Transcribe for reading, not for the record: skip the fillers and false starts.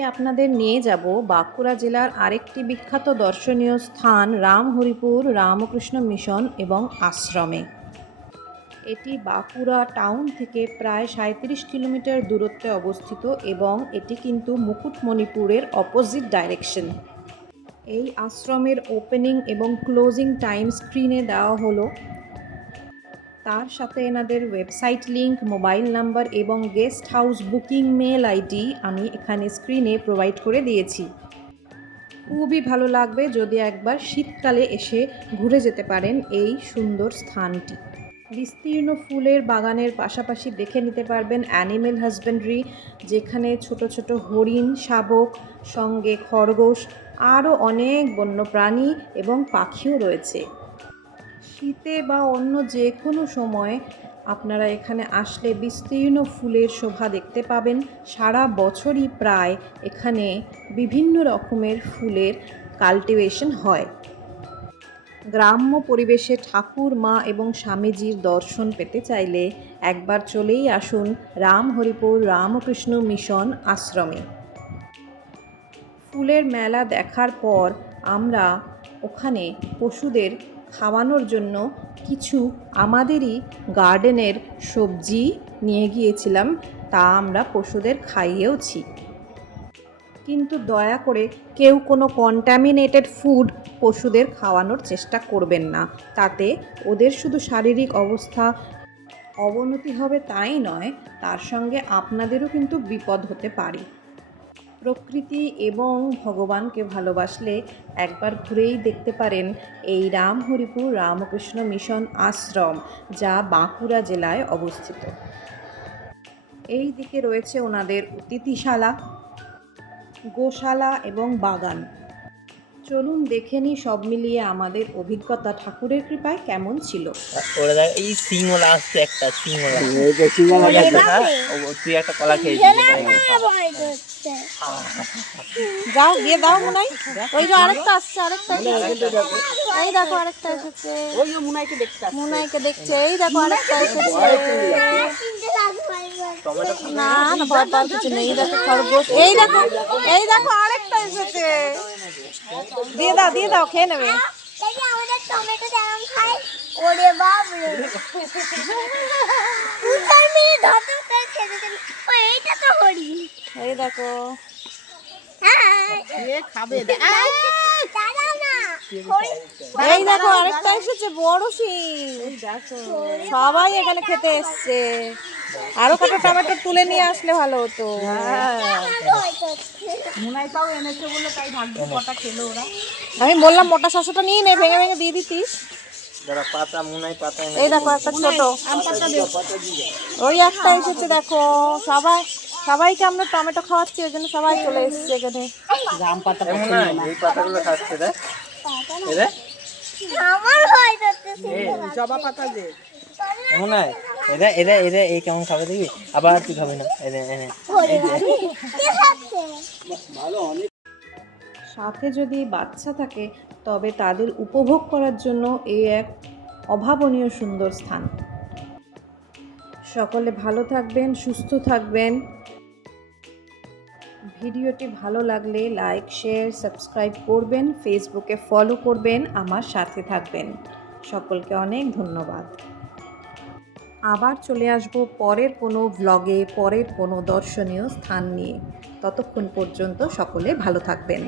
আজকে আপনাদের নিয়ে যাব বাঁকুড়া জেলার আরেকটি বিখ্যাত দর্শনীয় স্থান রামহরিপুর রামকৃষ্ণ মিশন এবং আশ্রমে। এটি বাঁকুড়া টাউন থেকে প্রায় 37 কিলোমিটার দূরত্বে অবস্থিত এবং এটি কিন্তু মুকুটমণিপুরের অপোজিট ডাইরেকশন। এই আশ্রমের ওপেনিং এবং ক্লোজিং টাইম স্ক্রিনে দেওয়া হলো, তার সাথে এনাদের ওয়েবসাইট লিংক, মোবাইল নাম্বার এবং guest house booking mail ID আমি এখানে স্ক্রিনে প্রোভাইড করে দিয়েছি। খুবই ভালো লাগবে যদি একবার শীতকালে এসে ঘুরে যেতে পারেন এই সুন্দর স্থানটি। বিস্তীর্ণ ফুলের বাগানের পাশাপাশি দেখে নিতে পারবেন অ্যানিমেল হাজবেন্ডারি, যেখানে ছোট ছোট হরিণ, শাবক, সঙ্গে খরগোশ, আরও অনেক বন্যপ্রাণী এবং পাখিও রয়েছে। শীতে বা অন্য যে কোনো সময় আপনারা এখানে আসলে বিস্তীর্ণ ফুলের শোভা দেখতে পাবেন। সারা বছরই প্রায় এখানে বিভিন্ন রকমের ফুলের কাল্টিভেশন হয়। গ্রাম্য পরিবেশে ঠাকুর, মা এবং স্বামীজির দর্শন পেতে চাইলে একবার চলেই আসুন রামহরিপুর রামকৃষ্ণ মিশন আশ্রমে। ফুলের মেলা দেখার পর আমরা ওখানে পশুদের খাওয়ানোর জন্য কিছু আমাদেরই গার্ডেনের সবজি নিয়ে গিয়েছিলাম, তা আমরা পশুদের খাইয়েওছি। কিন্তু দয়া করে কেউ কোনো কন্টামিনেটেড ফুড পশুদের খাওয়ানোর চেষ্টা করবেন না, তাতে ওদের শুধু শারীরিক অবস্থা অবনতি হবে তাই নয়, তার সঙ্গে আপনাদেরও কিন্তু বিপদ হতে পারে। প্রকৃতি এবং ভগবানকে ভালোবাসলে একবার ঘুরেই দেখতে পারেন এই রামহরিপুর রামকৃষ্ণ মিশন আশ্রম, যা বাঁকুড়া জেলায় অবস্থিত। এই দিকে রয়েছে ওনাদের অতিথিশালা, গোশালা এবং বাগান। চলুন দেখে নিই সব মিলিয়ে আমাদের অভিজ্ঞতা ঠাকুরের কৃপায় কেমন ছিল। এই সিংওলা আসছে, একটা সিংওলা তুই একটা কলা খেয়েছিস। যাও গিয়ে দাও মুনাই, ওই যে আরেকটা আসছে, আরেকটা এই দেখো আরেকটা এসেছে, ওই যে মুনাইকে দেখছে, এই দেখো আরেকটা এসেছে। না না ভয় পাওয়ার কিছু নেই, এই দেখো খরগোশ, এই দেখো আরেকটা এসেছে। দিয়ে দাও খেয়ে নেবে। এই দেখো এই দেখো আরেকটা এসেছে, বড় শিং। সবাই এখানে খেতে এসছে। আরো কটা টমেটো তুলে নিয়ে আসলে ভালো হতো। আমি বললাম মোটা শসাটা নিয়ে নে, ভেঙে ভেঙে দিয়ে দিতিস। এই দেখো একটা ছোট, ওই একটা এসেছে দেখো। সবাইকে আমরা টমেটো খাওয়াচ্ছি, ওই জন্য সবাই চলে এসছে এখানে। জবা পাতা যে এরা এই কেমন খাবে দেখবি, আবার তুই খাবি না। সাথে যদি বাচ্চা থাকে তবে তাদের উপভোগ করার জন্য এই এক অভাবনীয় সুন্দর স্থান। সকলে ভালো থাকবেন, সুস্থ থাকবেন। ভিডিওটি ভালো লাগলে লাইক, শেয়ার, সাবস্ক্রাইব করবেন, ফেসবুকে ফলো করবেন, আমার সাথে থাকবেন। সকলকে অনেক ধন্যবাদ। আবার চলে আসব পরের কোনো ভ্লগে, পরের কোনো দর্শনীয় স্থান নিয়ে। ততক্ষণ পর্যন্ত সকলে ভালো থাকবেন।